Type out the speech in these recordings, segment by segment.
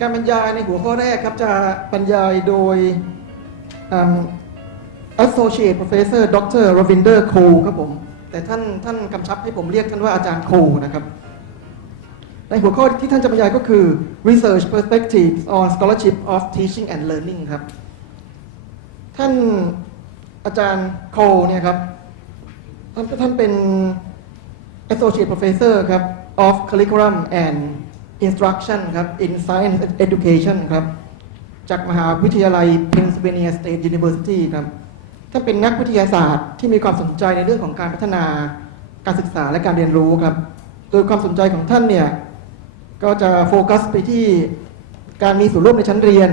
การบรรยายในหัวข้อแรกครับจะบรรยายโดย Associate Professor Dr. Ravinder Koul ครับผมแต่ท่านกำชับให้ผมเรียกท่านว่าอาจารย์โคนะครับในหัวข้อที่ท่านจะบรรยายก็คือ Research Perspectives on Scholarship of Teaching and Learning ครับท่านอาจารย์โคเนี่ยครับท่านเป็น Associate Professor ครับ of Curriculum and Instruction ครับ in Science Education ครับจากมหาวิทยาลัย Pennsylvania State University ครับท่านเป็นนักวิทยาศาสตร์ที่มีความสนใจในเรื่องของการพัฒนาการศึกษาและการเรียนรู้ครับโดยความสนใจของท่านเนี่ยก็จะโฟกัสไปที่การมีส่วนร่วมในชั้นเรียน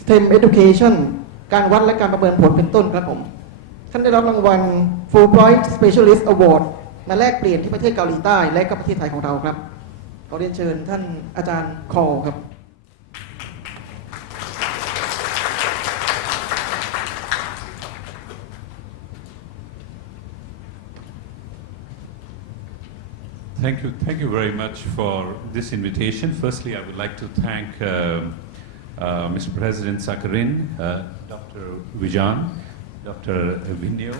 STEM Education การวัดและการประเมินผลเป็นต้นครับผมท่านได้รับรางวัล Fulbright Specialist Award มาแลกเปลี่ยนที่ประเทศเกาหลีใต้และก็ประเทศไทยของเราครับขอเรียนเชิญท่านอาจารย์คอครับThank you very much for this invitation. Firstly, I would like to thank Mr. President Sakharin, Dr. Vijan, Dr. Vinyo,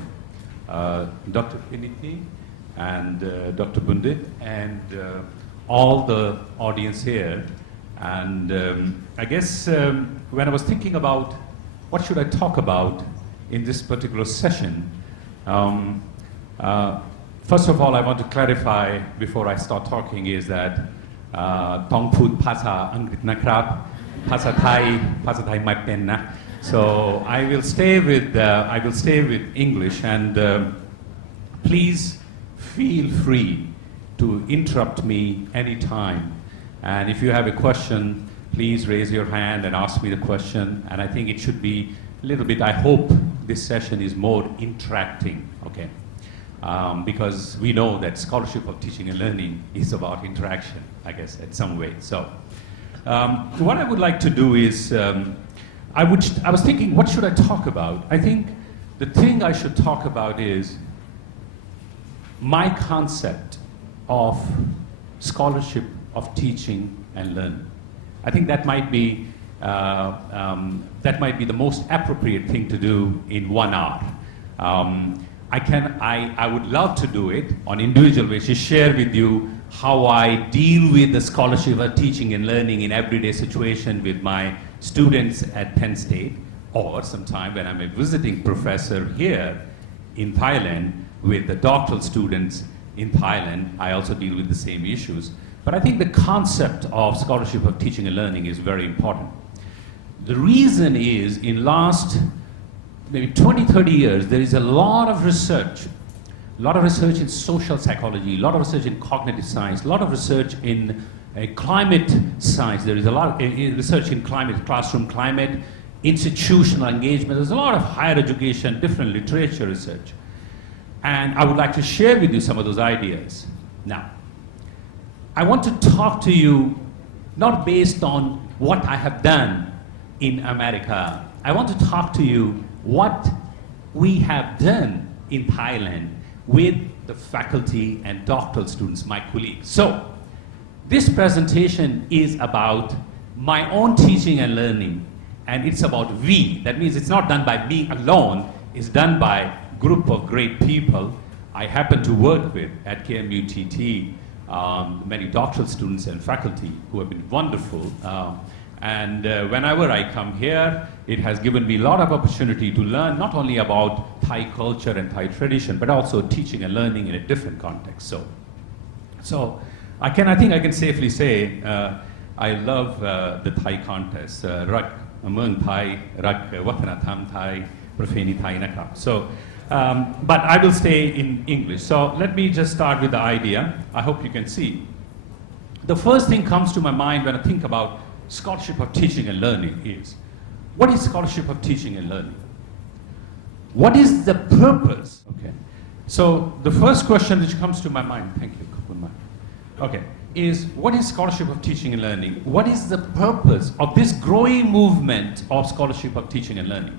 Dr. Piniti, and Dr. Bundit, and all the audience here. And I guess when I was thinking about what should I talk about in this particular session, first of all, I want to clarify before I start talking is that Tong Put Pasa Angrit Nakrab, Pasa Thai mai pen na. So I will stay with English, and please feel free to interrupt me anytime. And if you have a question, please raise your hand and ask me the question. And I think it should be a little bit, I hope this session is more interacting, okay? Because we know that scholarship of teaching and learning is about interaction, I guess, in some way. So what I would like to do is, I was thinking, what should I talk about? I think the thing I should talk about is my concept of scholarship of teaching and learning. I think that might be the most appropriate thing to do in 1 hour. I would love to do it on individual basis, share with you how I deal with the scholarship of teaching and learning in everyday situation with my students at Penn State, or sometime when I'm a visiting professor here in Thailand with the doctoral students in Thailand, I also deal with the same issues. But I think the concept of scholarship of teaching and learning is very important. The reason is in last maybe 20, 30 years, there is a lot of research in social psychology, a lot of research in cognitive science, a lot of research in climate science. There is a lot of research in climate, classroom climate, institutional engagement. There's a lot of higher education, different literature research. And I would like to share with you some of those ideas. Now, I want to talk to you not based on what I have done in America. I want to talk to you what we have done in Thailand with the faculty and doctoral students, my colleagues. So, this presentation is about my own teaching and learning, and it's about we. That means it's not done by me alone, it's done by a group of great people I happen to work with at KMUTT, many doctoral students and faculty who have been wonderful. And whenever I come here, it has given me a lot of opportunity to learn not only about Thai culture and Thai tradition, but also teaching and learning in a different context. So I think I can safely say I love the Thai context. Rak Among Thai, Rak Wathanatham Thai, Prafeni Thai Nakrab. So, but I will stay in English. So let me just start with the idea. I hope you can see. The first thing comes to my mind when I think about scholarship of teaching and learning is, what is scholarship of teaching and learning? What is the purpose? Okay. So the first question which comes to my mind, thank you, okay, is what is scholarship of teaching and learning? What is the purpose of this growing movement of scholarship of teaching and learning?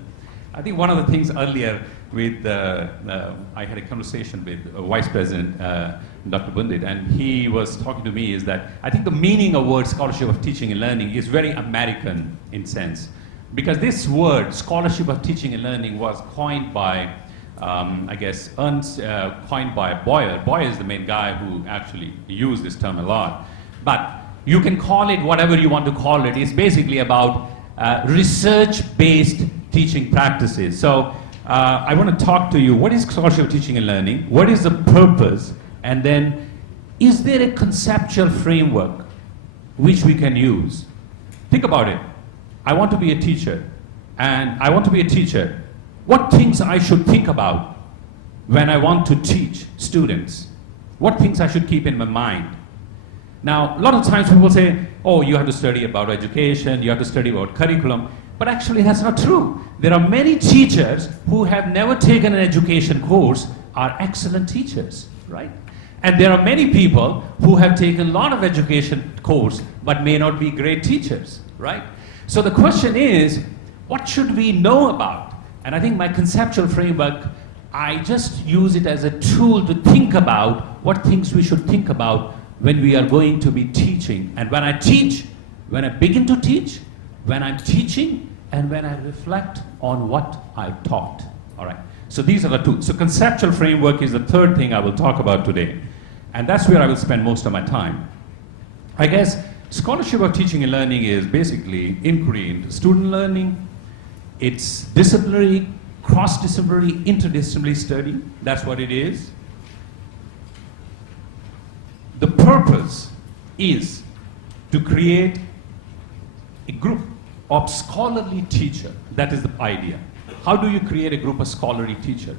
I think one of the things earlier with, I had a conversation with Vice President Dr. Bundit, and he was talking to me is that I think the meaning of word scholarship of teaching and learning is very American in sense. Because this word, scholarship of teaching and learning, was coined by, I guess, coined by Boyer. Boyer is the main guy who actually used this term a lot. But you can call it whatever you want to call it. It's basically about research-based teaching practices. So I want to talk to you, what is scholarship of teaching and learning? What is the purpose? And then, is there a conceptual framework which we can use? Think about it. I want to be a teacher, and I want to be a teacher. What things I should think about when I want to teach students? What things I should keep in my mind? Now, a lot of times people say, oh, you have to study about education, you have to study about curriculum, but actually that's not true. There are many teachers who have never taken an education course are excellent teachers, right? And there are many people who have taken a lot of education course but may not be great teachers, right? So the question is, what should we know about? And I think my conceptual framework, I just use it as a tool to think about what things we should think about when we are going to be teaching. And when I teach, when I begin to teach, when I'm teaching, and when I reflect on what I've taught. All right. So these are the two. So conceptual framework is the third thing I will talk about today. And that's where I will spend most of my time. I guess scholarship of teaching and learning is basically inquiry into student learning. It's disciplinary, cross-disciplinary, interdisciplinary study. That's what it is. The purpose is to create a group of scholarly teachers. That is the idea. How do you create a group of scholarly teachers?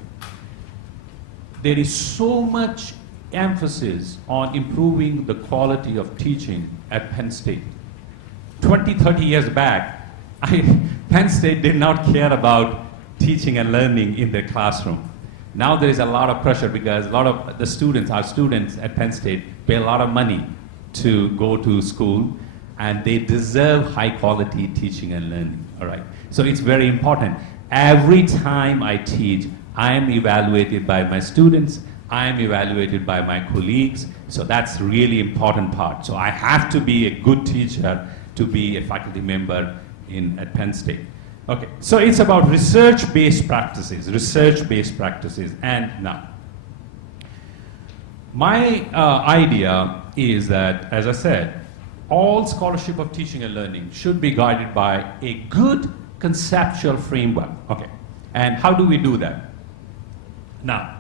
There is so much emphasis on improving the quality of teaching at Penn State. 20, 30 years back, Penn State did not care about teaching and learning in their classroom. Now there is a lot of pressure because a lot of the students, our students at Penn State, pay a lot of money to go to school, and they deserve high quality teaching and learning, all right? So it's very important. Every time I teach, I am evaluated by my students, I am evaluated by my colleagues, so that's really important part. So I have to be a good teacher to be a faculty member at Penn State. Okay, so it's about research-based practices, and now, my idea is that, as I said, all scholarship of teaching and learning should be guided by a good conceptual framework. Okay, and how do we do that? Now,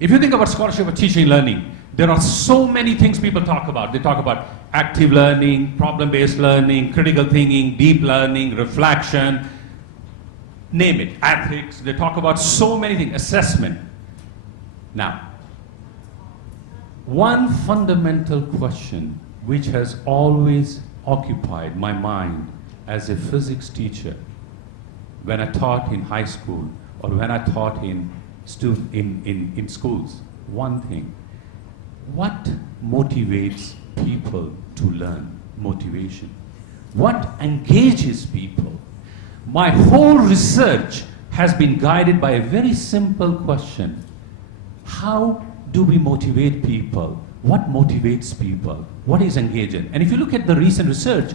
if you think about scholarship of teaching and learning, there are so many things people talk about. They talk about active learning, problem-based learning, critical thinking, deep learning, reflection, name it, ethics. They talk about so many things, assessment. Now, one fundamental question which has always occupied my mind as a physics teacher when I taught in high school or when I taught in schools, one thing: what motivates people to learn? Motivation. What engages people? My whole research has been guided by a very simple question: how do we motivate people? What motivates people? What is engaging? And if you look at the recent research,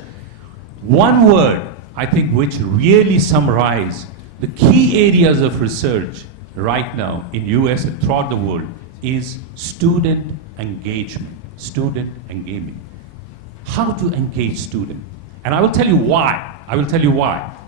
one word, I think, which really summarizes the key areas of research right now in US and throughout the world is student engagement. Student engagement. How to engage students. And I will tell you why.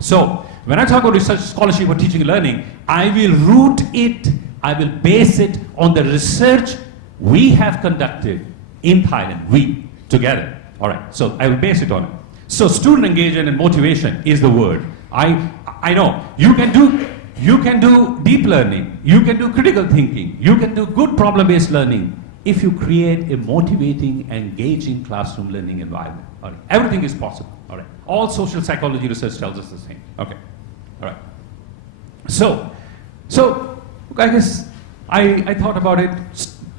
So, when I talk about research, scholarship, or teaching and learning, I will root it, I will base it on the research we have conducted in Thailand, we, together. All right, so I will base it on it. So student engagement and motivation is the word. I know, you can do deep learning, you can do critical thinking, you can do good problem-based learning if you create a motivating, engaging classroom learning environment. All right. Everything is possible. All right. All social psychology research tells us the same. Okay. All right. So I guess I thought about it.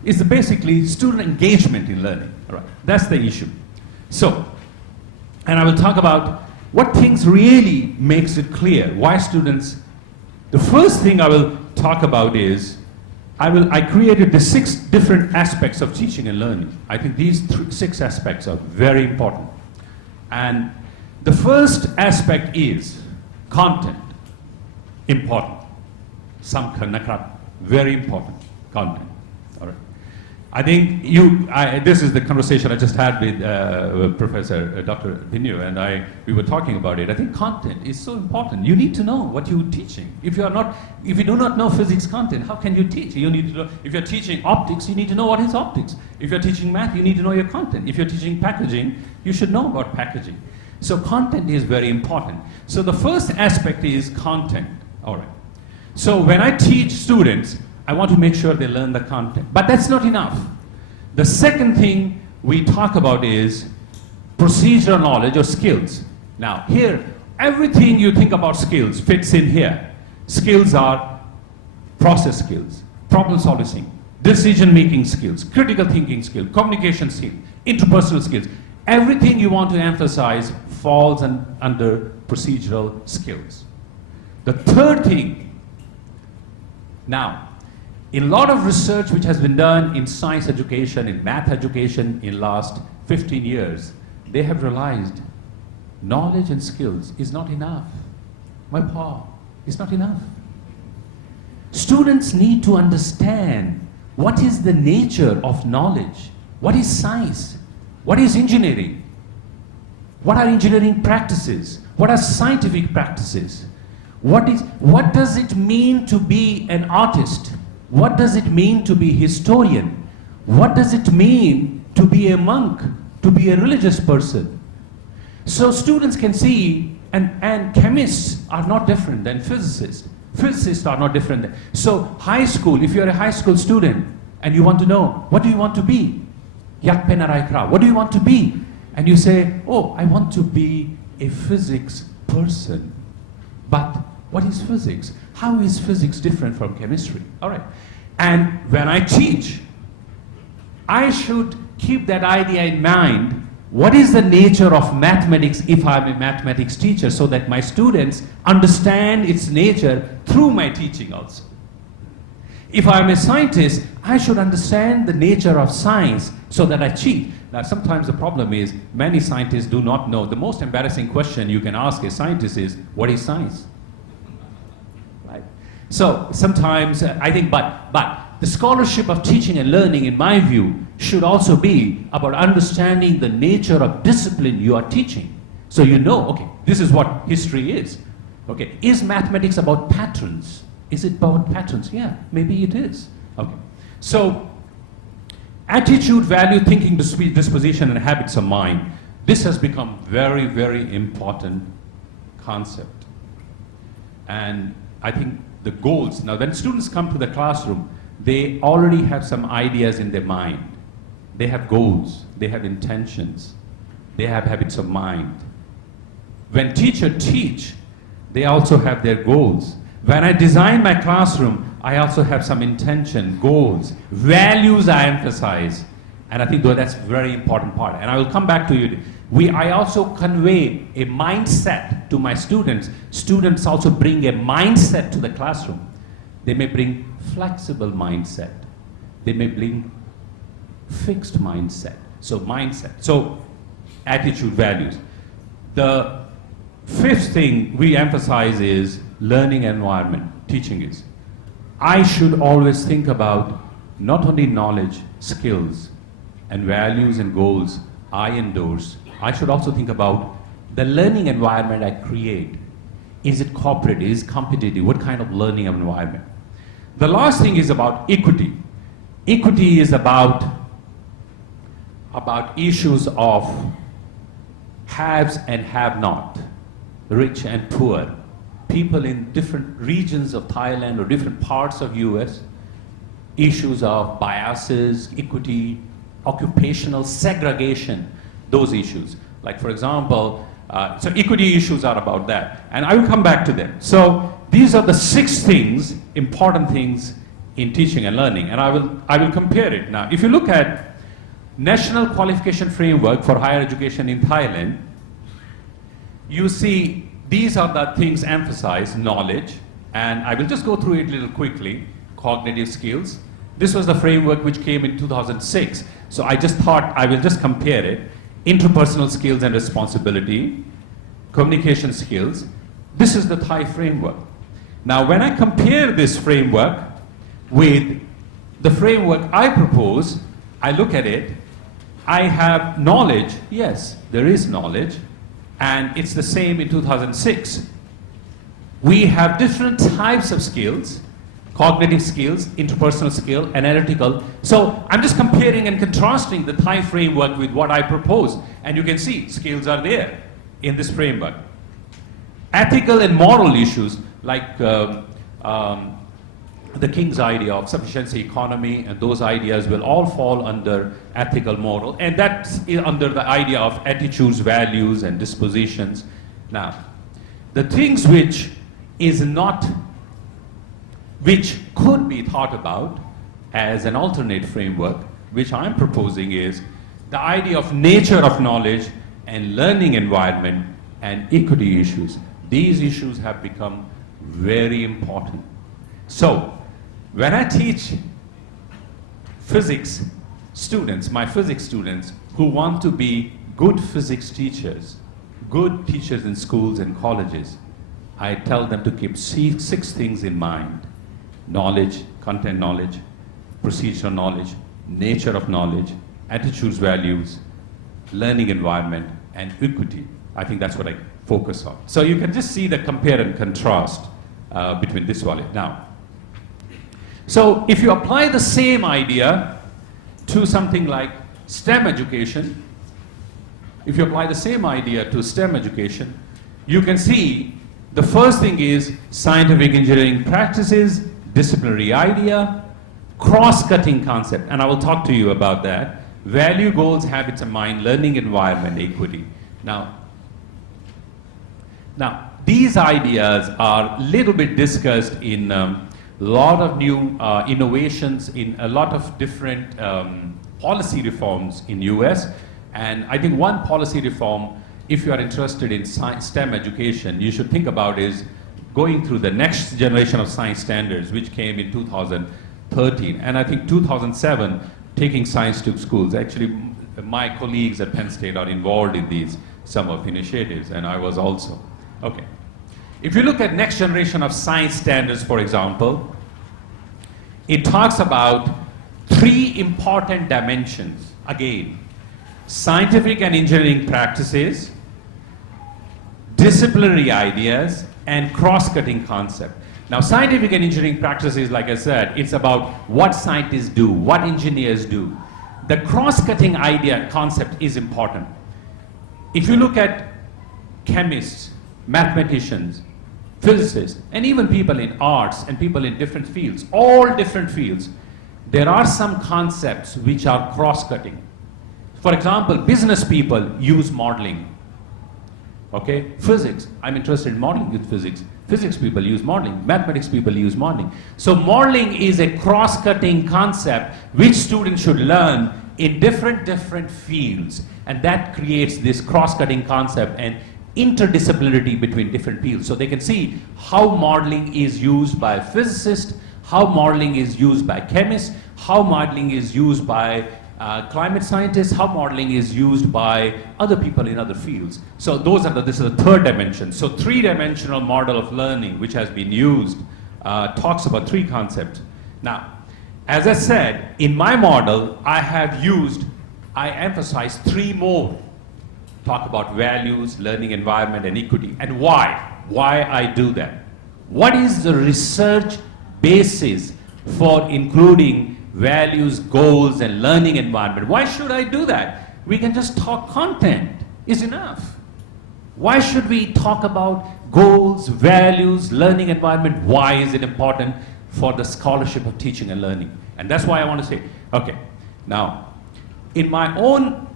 It's basically student engagement in learning. All right. That's the issue. So, and I will talk about what things really makes it clear why students The first thing I will talk about is, I created the 6 different aspects of teaching and learning. I think these 6 aspects are very important. And the first aspect is content. Important. Samkhanakrat. Very important. Content. All right. I think this is the conversation I just had with Professor Dr. Binyu, and we were talking about it. I think content is so important. You need to know what you're teaching. If you do not know physics content, how can you teach? You need to know. If you're teaching optics, you need to know what is optics. If you're teaching math, you need to know your content. If you're teaching packaging, you should know about packaging. So content is very important. So the first aspect is content. All right. So when I teach students, I want to make sure they learn the content. But that's not enough. The second thing we talk about is procedural knowledge or skills. Now, here, everything you think about skills fits in here. Skills are process skills, problem solving, decision-making skills, critical thinking skills, communication skills, interpersonal skills. Everything you want to emphasize falls under procedural skills. The third thing, now, in a lot of research which has been done in science education, in math education in last 15 years, they have realized knowledge and skills is not enough. My pa, it's not enough. Students need to understand what is the nature of knowledge, what is science, what is engineering, what are engineering practices, what are scientific practices, what does it mean to be an artist? What does it mean to be a historian? What does it mean to be a monk, to be a religious person? So students can see, and chemists are not different than physicists. Physicists are not different. So high school, if you're a high school student and you want to know, what do you want to be? Yak penarai kra, what do you want to be? And you say, oh, I want to be a physics person. But what is physics? How is physics different from chemistry? All right. And when I teach, I should keep that idea in mind. What is the nature of mathematics if I'm a mathematics teacher, so that my students understand its nature through my teaching also. If I'm a scientist, I should understand the nature of science so that I teach. Now, sometimes the problem is many scientists do not know. The most embarrassing question you can ask a scientist is, what is science? So sometimes I think, but the scholarship of teaching and learning, in my view, should also be about understanding the nature of discipline you are teaching. So you know, okay, this is what history is. Okay, is mathematics about patterns? Is it about patterns? Yeah, maybe it is. Okay, so attitude, value, thinking, disposition, and habits of mind. This has become very, very important concept. And I think the goals. Now, when students come to the classroom, they already have some ideas in their mind. They have goals, they have intentions, they have habits of mind. When teachers teach, they also have their goals. When I design my classroom, I also have some intention, goals, values I emphasize. And I think that's a very important part. And I will come back to you. I also convey a mindset to my students. Students also bring a mindset to the classroom. They may bring flexible mindset. They may bring fixed mindset. So mindset. So attitude, values. The fifth thing we emphasize is learning environment. Teaching is. I should always think about not only knowledge, skills, and values and goals I endorse. I should also think about the learning environment I create. Is it cooperative? Is it competitive? What kind of learning environment? The last thing is about equity. Equity is about issues of haves and have not, rich and poor, people in different regions of Thailand or different parts of US, issues of biases, equity, occupational segregation, those issues. Like, for example, so equity issues are about that. And I will come back to them. So these are the 6 things, important things in teaching and learning. And I will compare it. Now, if you look at National Qualification Framework for Higher Education in Thailand, you see these are the things emphasized: knowledge, And I will just go through it a little quickly. Cognitive skills. This was the framework which came in 2006. So I just thought I will just compare it. Interpersonal skills and responsibility, communication skills. This is the Thai framework. Now, when I compare this framework with the framework I propose, I look at it, I have knowledge, yes, there is knowledge, and it's the same in 2006. We have different types of skills, cognitive skills, interpersonal skill, analytical. So I'm just comparing and contrasting the Thai framework with what I propose, and you can see skills are there in this framework. Ethical and moral issues like the King's idea of sufficiency economy, and those ideas will all fall under ethical moral, and that's under the idea of attitudes, values, and dispositions. Now, the things which could be thought about as an alternate framework, which I'm proposing, is the idea of nature of knowledge and learning environment and equity issues. These issues have become very important. So, when I teach physics students, my physics students who want to be good physics teachers, good teachers in schools and colleges, I tell them to keep six things in mind: knowledge, content knowledge, procedural knowledge, nature of knowledge, attitudes, values, learning environment, and equity. I think that's what I focus on. So you can just see the compare and contrast between this one. Now, so if you apply the same idea to something like STEM education, if you apply the same idea to STEM education, you can see the first thing is scientific engineering practices, disciplinary idea, cross-cutting concept, and I will talk to you about that. Value, goals, habits of mind, learning environment, equity. Now, these ideas are a little bit discussed in a lot of new innovations, in a lot of different policy reforms in US. And I think one policy reform, if you are interested in STEM education, you should think about is going through the next generation of science standards, which came in 2013. And I think 2007, taking science to schools. Actually, my colleagues at Penn State are involved in these, some of the initiatives, and I was also. Okay. If you look at next generation of science standards, for example, it talks about 3 important dimensions. Again, scientific and engineering practices, disciplinary ideas, and cross-cutting concept. Now, scientific and engineering practices, like I said, it's about what scientists do, what engineers do. The cross-cutting idea concept is important. If you look at chemists, mathematicians, physicists, and even people in arts and people in different fields, all different fields, there are some concepts which are cross-cutting. For example, business people use modeling. Okay, physics, I'm interested in modeling with physics. Physics people use modeling, mathematics people use modeling. So modeling is a cross-cutting concept which students should learn in different fields, and that creates this cross-cutting concept and interdisciplinarity between different fields. So they can see how modeling is used by physicists, how modeling is used by chemists, how modeling is used by climate scientists, how modeling is used by other people in other fields. So this is the third dimension. So 3-dimensional model of learning, which has been used, talks about 3 concepts. Now, as I said, in my model, I emphasize 3 more. Talk about values, learning environment, and equity. And why? Why I do that? What is the research basis for including values, goals, and learning environment? Why should I do that? We can just talk content is enough. Why should we talk about goals, values, learning environment? Why is it important for the scholarship of teaching and learning? And that's why I want to say, okay, now, in my own,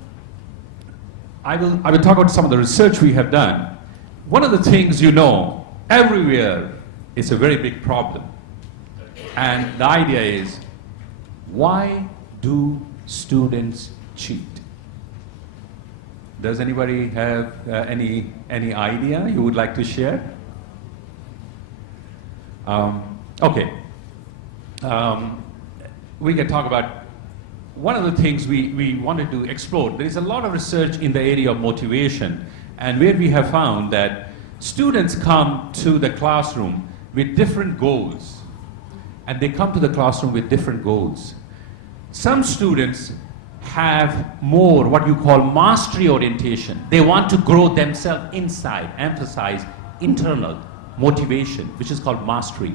I will talk about some of the research we have done. One of the things everywhere is a very big problem. And the idea is, why do students cheat? Does anybody have any idea you would like to share? Okay. We can talk about one of the things we wanted to explore. There is a lot of research in the area of motivation, and where we have found that students come to the classroom with different goals, and they come to the classroom with different goals. Some students have more what you call mastery orientation. They want to grow themselves inside, emphasize internal motivation, which is called mastery.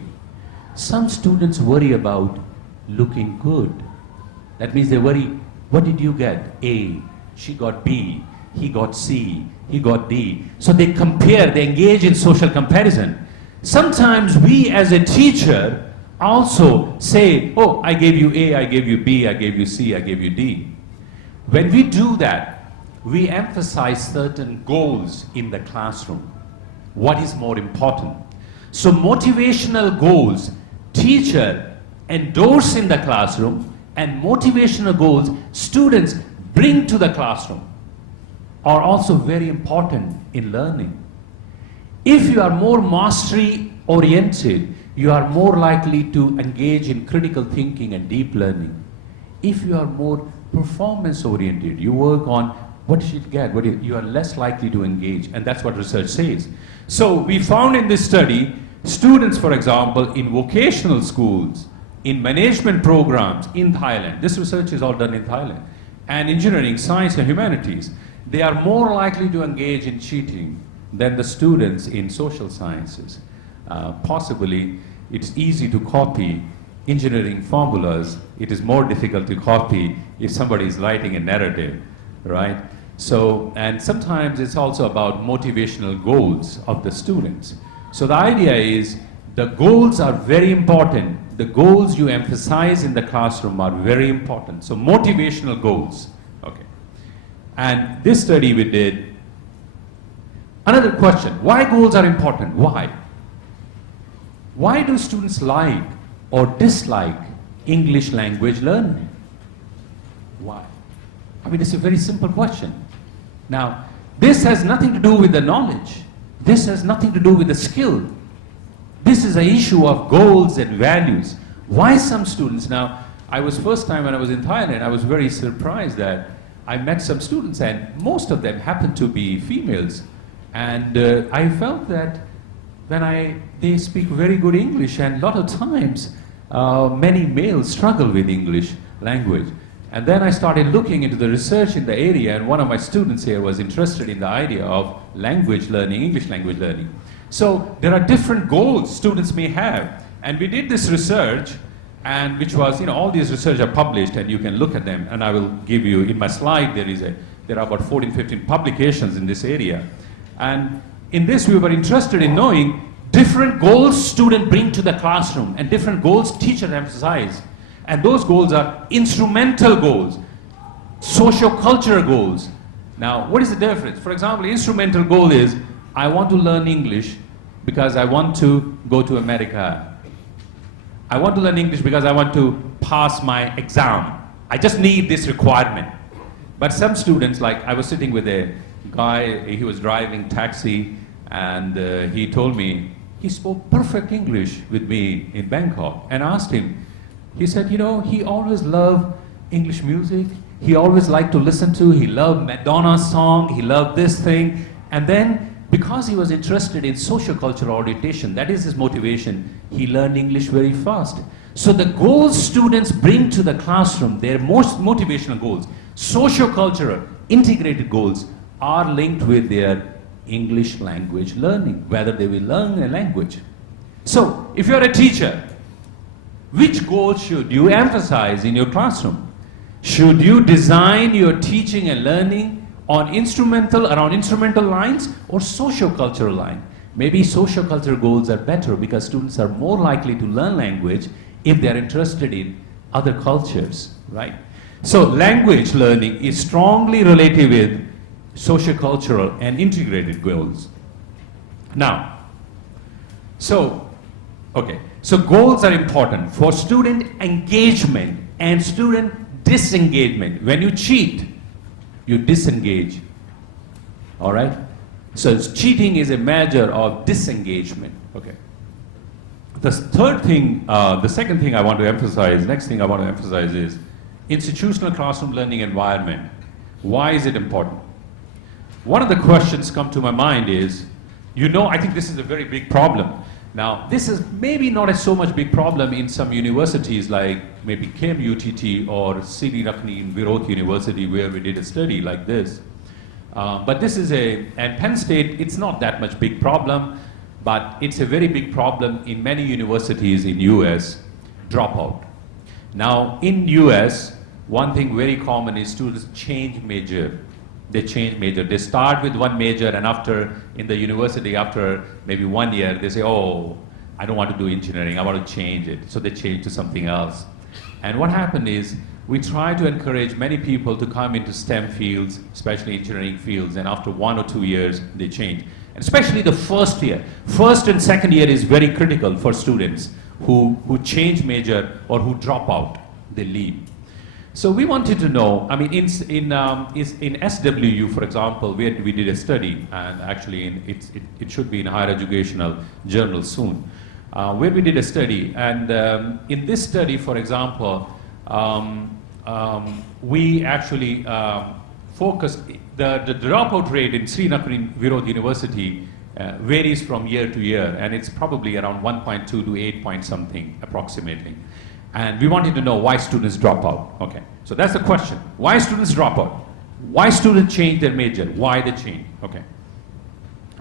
Some students worry about looking good. That means they worry, what did you get? A, she got B, he got C, he got D. So they compare, they engage in social comparison. Sometimes we as a teacher also say, oh, I gave you A, I gave you B, I gave you C, I gave you D. When we do that, we emphasize certain goals in the classroom. What is more important? So motivational goals, teacher endorse in the classroom, and motivational goals students bring to the classroom are also very important in learning. If you are more mastery oriented, you are more likely to engage in critical thinking and deep learning. If you are more performance oriented, you work on what did you get, you are less likely to engage, and that's what research says. So we found in this study, students, for example, in vocational schools, in management programs in Thailand, this research is all done in Thailand, and engineering, science and humanities, they are more likely to engage in cheating than the students in social sciences. Possibly, it's easy to copy engineering formulas. It is more difficult to copy if somebody is writing a narrative, right? So, and sometimes it's also about motivational goals of the students. So the idea is the goals are very important. The goals you emphasize in the classroom are very important. So motivational goals, okay. And this study we did, another question, why goals are important? Why? Why do students like or dislike English language learning? Why? I mean, it's a very simple question. Now, this has nothing to do with the knowledge. This has nothing to do with the skill. This is an issue of goals and values. Why some students, now, I was first time when I was in Thailand, I was very surprised that I met some students and most of them happened to be females. And I felt that when they speak very good English, and a lot of times many males struggle with English language. And then I started looking into the research in the area, and one of my students here was interested in the idea of language learning, English language learning. So there are different goals students may have, and we did this research, and which was, all these research are published, and you can look at them, and I will give you, in my slide, there are about 14, 15 publications in this area. And in this, we were interested in knowing different goals students bring to the classroom, and different goals teachers emphasize. And those goals are instrumental goals, socio-cultural goals. Now, what is the difference? For example, instrumental goal is, I want to learn English because I want to go to America. I want to learn English because I want to pass my exam. I just need this requirement. But some students, like I was sitting with a guy, he was driving taxi, and he told me, he spoke perfect English with me in Bangkok, and I asked him, he said, he always loved English music. He always liked to listen to, he loved Madonna's song, he loved this thing. And then, because he was interested in sociocultural orientation, that is his motivation, he learned English very fast. So the goals students bring to the classroom, their most motivational goals, sociocultural, integrated goals, are linked with their English language learning, whether they will learn a language. So, if you're a teacher, which goals should you emphasize in your classroom? Should you design your teaching and learning around instrumental lines or socio-cultural line? Maybe socio-cultural goals are better because students are more likely to learn language if they're interested in other cultures, right? So language learning is strongly related with socio-cultural and integrated goals. Now, so goals are important for student engagement and student disengagement. When you cheat, you disengage. All right? So cheating is a measure of disengagement. Okay. The second thing I want to emphasize, next thing I want to emphasize is institutional classroom learning environment. Why is it important? One of the questions come to my mind is, I think this is a very big problem. Now, this is maybe not so much big problem in some universities like maybe KMUTT or Sri Rakni Virot University, where we did a study like this. But this is and Penn State, it's not that much big problem, but it's a very big problem in many universities in US, dropout. Now, in US, one thing very common is students change major. They change major. They start with one major, and in the university, after maybe 1 year, they say, oh, I don't want to do engineering, I want to change it. So they change to something else. And what happened is, we try to encourage many people to come into STEM fields, especially engineering fields, and after 1 or 2 years, they change. And especially the first year. First and second year is very critical for students who change major or who drop out, they leave. So we wanted to know, I mean, in SWU, for example, we did a study, and actually it should be in higher educational journal soon, where we did a study. And in this study, for example, we actually focused, the dropout rate in Sri Rakni Virot University varies from year to year, and it's probably around 1.2 to 8 point something approximately. And we wanted to know why students drop out. Okay, so that's the question. Why students drop out? Why students change their major? Why they change? Okay.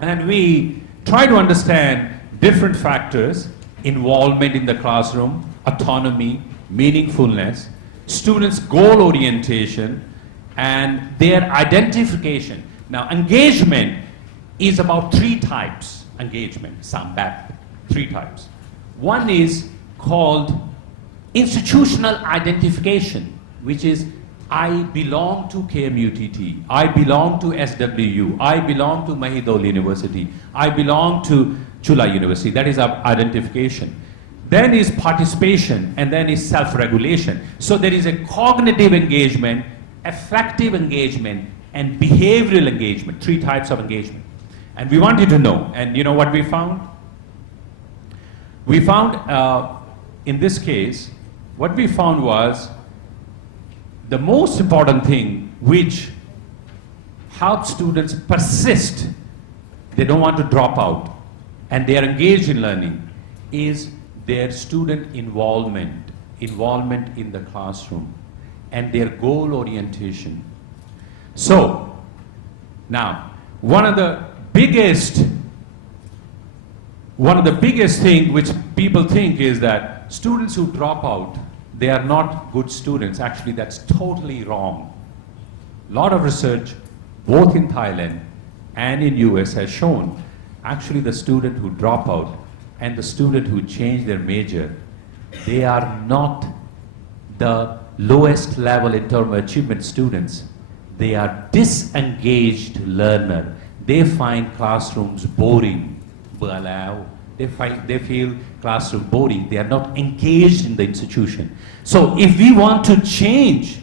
And we try to understand different factors: involvement in the classroom, autonomy, meaningfulness, students' goal orientation, and their identification. Now, engagement is about 3 types. Engagement, Sambat, 3 types. One is called institutional identification, which is I belong to KMUTT, I belong to SWU, I belong to Mahidol University, I belong to Chula University. That is our identification. Then is participation, and then is self-regulation. So there is a cognitive engagement, affective engagement, and behavioral engagement, 3 types of engagement. And we wanted to know, and you know what we found? We found, in this case, what we found was the most important thing which helps students persist, they don't want to drop out, and they are engaged in learning, is their student involvement in the classroom, and their goal orientation. So, now, one of the biggest thing which people think is that students who drop out, they are not good students. Actually, that's totally wrong. A lot of research, both in Thailand and in US, has shown actually the student who drop out and the student who change their major, they are not the lowest level in terms of achievement students. They are disengaged learner. They find classrooms boring. They feel classroom boring. They are not engaged in the institution. So if we want to change,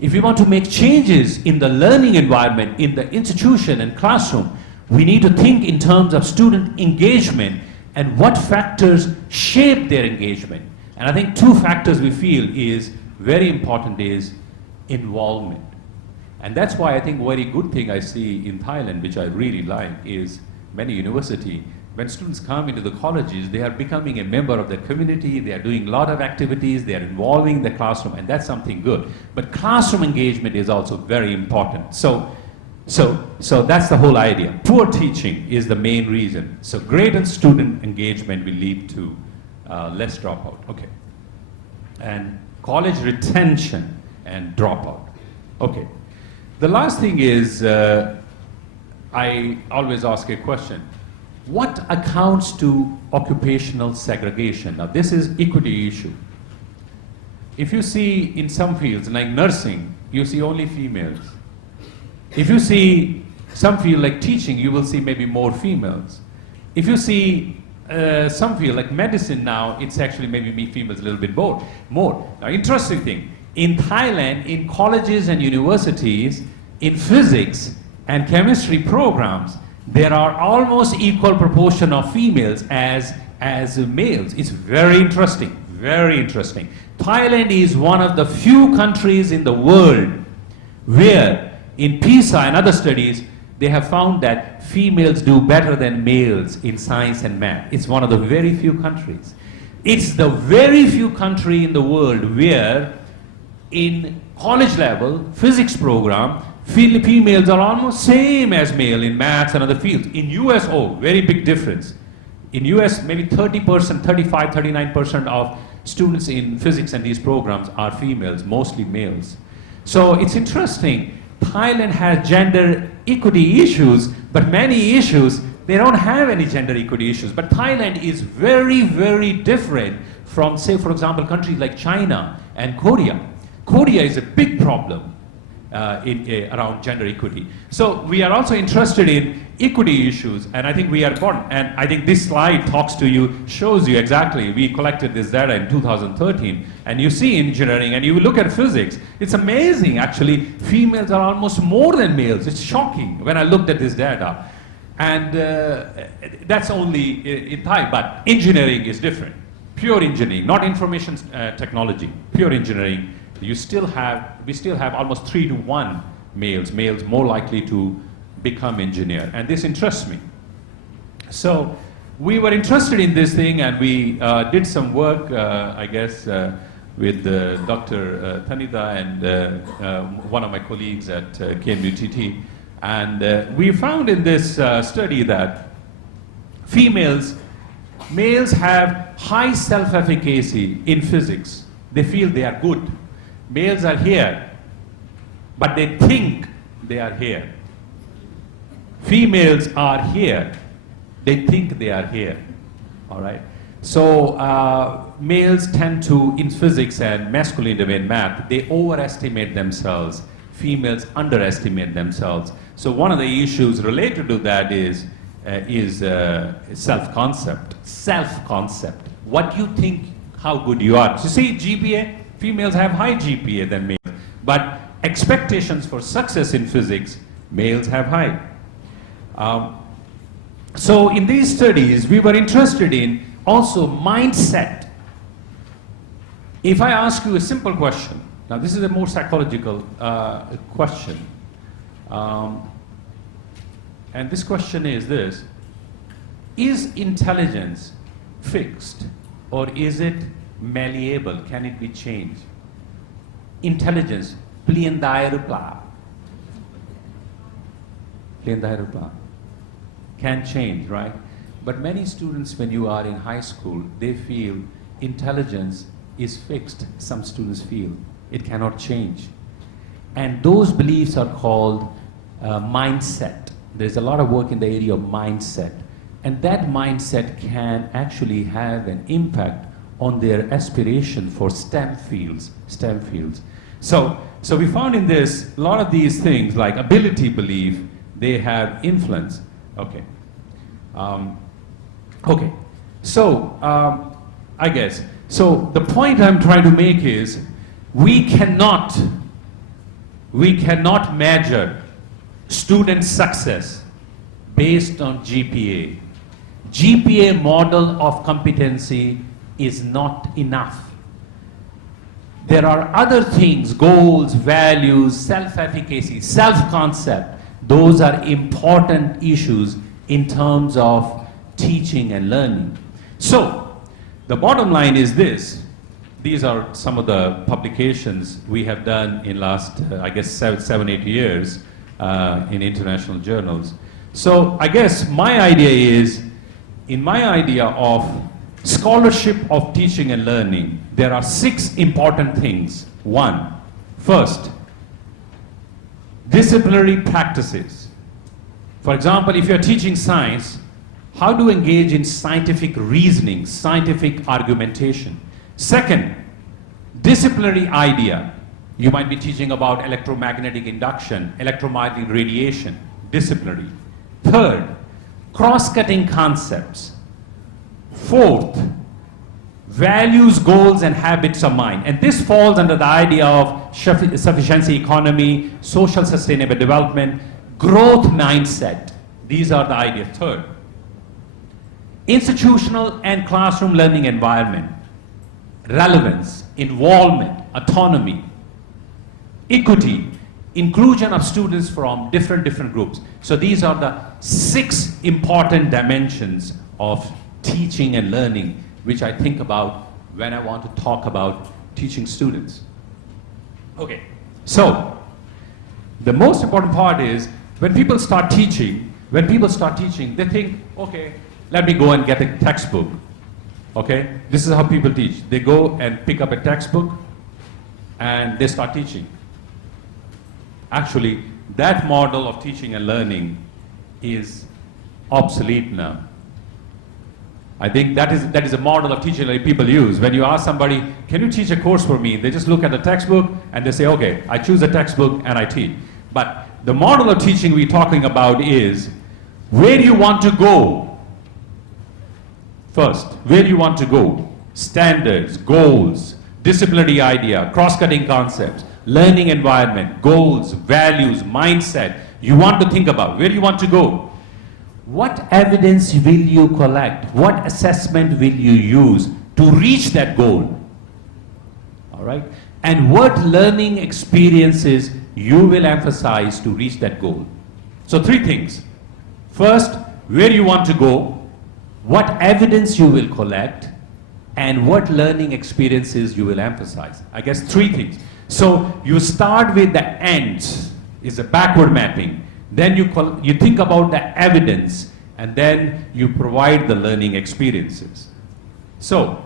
if we want to make changes in the learning environment, in the institution and classroom, we need to think in terms of student engagement and what factors shape their engagement. And I think 2 factors we feel is very important is involvement. And that's why I think very good thing I see in Thailand, which I really like, is many university, when students come into the colleges, they are becoming a member of the community, they are doing a lot of activities, they are involving the classroom, and that's something good. But classroom engagement is also very important. So that's the whole idea. Poor teaching is the main reason. So greater student engagement will lead to less dropout. Okay. And college retention and dropout. Okay. The last thing is, I always ask a question. What accounts to occupational segregation? Now, this is equity issue. If you see in some fields, like nursing, you see only females. If you see some field like teaching, you will see maybe more females. If you see some field like medicine now, it's actually maybe females a little bit more. Now, interesting thing, in Thailand, in colleges and universities, in physics and chemistry programs, there are almost equal proportion of females as as males. It's very interesting, very interesting. Thailand is one of the few countries in the world where in PISA and other studies, they have found that females do better than males in science and math. It's one of the very few countries. It's the very few country in the world where in college level physics program, females are almost same as male in maths and other fields. In US, oh, very big difference. In US, maybe 30%, 35, 39% of students in physics and these programs are females, mostly males. So it's interesting. Thailand has gender equity issues, but many issues, they don't have any gender equity issues. But Thailand is very, very different from, say, for example, countries like China and Korea. Korea is a big problem around gender equity. So we are also interested in equity issues, and I think we are important. And I think this slide talks to you, shows you exactly. We collected this data in 2013, and you see engineering, and you look at physics. It's amazing, actually. Females are almost more than males. It's shocking when I looked at this data. And that's only in Thai, but engineering is different. Pure engineering, not information technology, pure engineering. We still have almost 3 to 1 males more likely to become engineer, and this interests me. So we were interested in this thing, and we did some work, I guess, with Dr. Tanita and one of my colleagues at KMUTT, and we found in this study that males have high self-efficacy in physics. They feel they are good. Males are here, but they think they are here. Females are here, they think they are here. All right. So males tend to, in physics and masculine domain math, they overestimate themselves. Females underestimate themselves. So one of the issues related to that is self-concept. Self-concept. What you think, how good you are. So see, GPA. Females have high GPA than males, but expectations for success in physics, males have high. So in these studies, we were interested in also mindset. If I ask you a simple question, now this is a more psychological question, and this question is this: is intelligence fixed, or is it malleable? Can it be changed? Intelligence, plian dai rupla. Plian dai rupla. Can change, right? But many students, when you are in high school, they feel intelligence is fixed. Some students feel it cannot change. And those beliefs are called mindset. There's a lot of work in the area of mindset. And that mindset can actually have an impact on their aspiration for STEM fields. So we found in this, a lot of these things like ability belief, they have influence. Okay. So I guess, so the point I'm trying to make is we cannot measure student success based on GPA. GPA model of competency is not enough. There are other things, goals, values, self-efficacy, self-concept. Those are important issues in terms of teaching and learning. So, the bottom line is this. These are some of the publications we have done in last, I guess, 7, 8 years in international journals. So, I guess my idea is, in my idea of scholarship of teaching and learning, there are 6 important things. First, disciplinary practices. For example, if you're teaching science, how to engage in scientific reasoning, scientific argumentation. Second, disciplinary idea. You might be teaching about electromagnetic induction, electromagnetic radiation, disciplinary. Third, cross-cutting concepts. Fourth, values, goals, and habits of mind. And this falls under the idea of sufficiency economy, social sustainable development, growth mindset. These are the ideas. Third, institutional and classroom learning environment, relevance, involvement, autonomy, equity, inclusion of students from different groups. So these are the 6 important dimensions of teaching and learning, which I think about when I want to talk about teaching students. Okay, so the most important part is when people start teaching, they think, okay, let me go and get a textbook. Okay, this is how people teach. They go and pick up a textbook and they start teaching. Actually, that model of teaching and learning is obsolete now. I think that is a model of teaching that people use. When you ask somebody, can you teach a course for me? They just look at the textbook and they say, okay, I choose a textbook and I teach. But the model of teaching we're talking about is, where do you want to go? First, where do you want to go? Standards, goals, disciplinary idea, cross-cutting concepts, learning environment, goals, values, mindset. You want to think about where you want to go. What evidence will you collect? What assessment will you use to reach that goal? All right? And what learning experiences you will emphasize to reach that goal? So 3 things. First, where you want to go, what evidence you will collect, and what learning experiences you will emphasize. I guess 3 things. So you start with the ends, is a backward mapping. Then you think about the evidence, and then you provide the learning experiences. So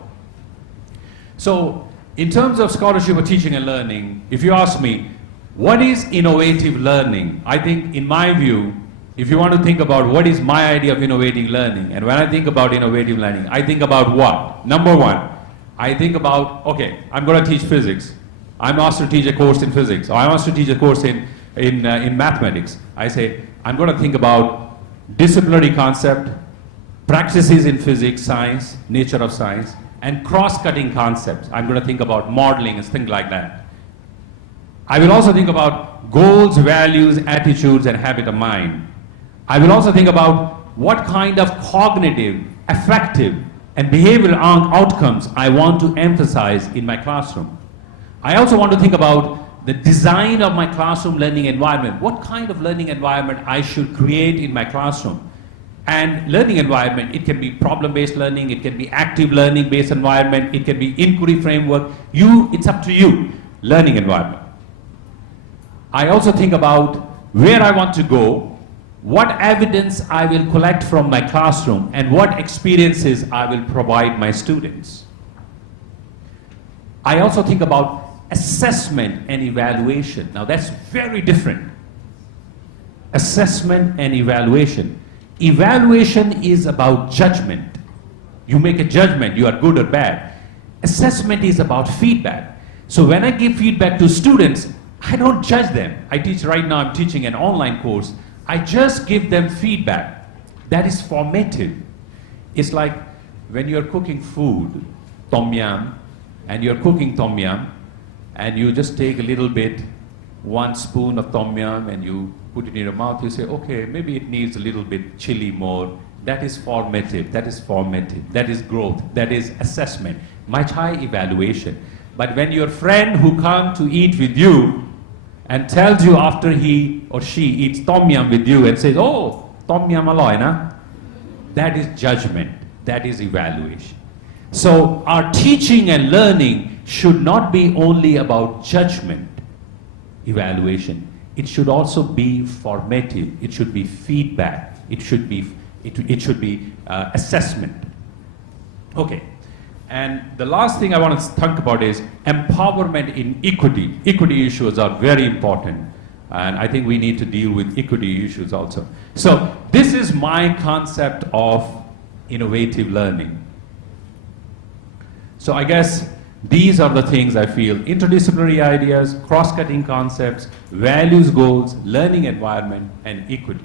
in terms of scholarship of teaching and learning, if you ask me, what is innovative learning? I think, in my view, if you want to think about what is my idea of innovative learning, and when I think about innovative learning, I think about what? Number 1, I think about, okay, I'm going to teach physics. I'm asked to teach a course in physics, or I'm asked to teach a course in mathematics. I say, I'm going to think about disciplinary concept, practices in physics, science, nature of science, and cross-cutting concepts. I'm going to think about modeling and things like that. I will also think about goals, values, attitudes, and habit of mind. I will also think about what kind of cognitive, affective, and behavioral outcomes I want to emphasize in my classroom. I also want to think about the design of my classroom learning environment. What kind of learning environment I should create in my classroom? And learning environment, it can be problem-based learning, it can be active learning-based environment, it can be inquiry framework. It's up to you, learning environment. I also think about where I want to go, what evidence I will collect from my classroom, and what experiences I will provide my students. I also think about assessment and evaluation. Now that's very different. Assessment and evaluation. Evaluation is about judgment. You make a judgment, you are good or bad. Assessment is about feedback. So when I give feedback to students, I don't judge them. I teach right now, I'm teaching an online course. I just give them feedback. That is formative. It's like when you're cooking food, tom yum, and you're cooking tom yum, and you just take a little bit, 1 spoon of tom yum, and you put it in your mouth, you say, okay, maybe it needs a little bit chili more. That is formative, that is formative, that is growth, that is assessment, much high evaluation. But when your friend who comes to eat with you and tells you after he or she eats tom yum with you and says, oh, tom yum aloy na, that is judgment, that is evaluation. So our teaching and learning should not be only about judgment, evaluation. It should also be formative. It should be feedback. It should be assessment. Okay. And the last thing I want to talk about is empowerment in equity. Equity issues are very important. And I think we need to deal with equity issues also. So this is my concept of innovative learning. So I guess these are the things I feel: interdisciplinary ideas, cross-cutting concepts, values, goals, learning environment, and equity.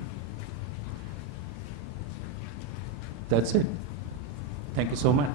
That's it. Thank you so much.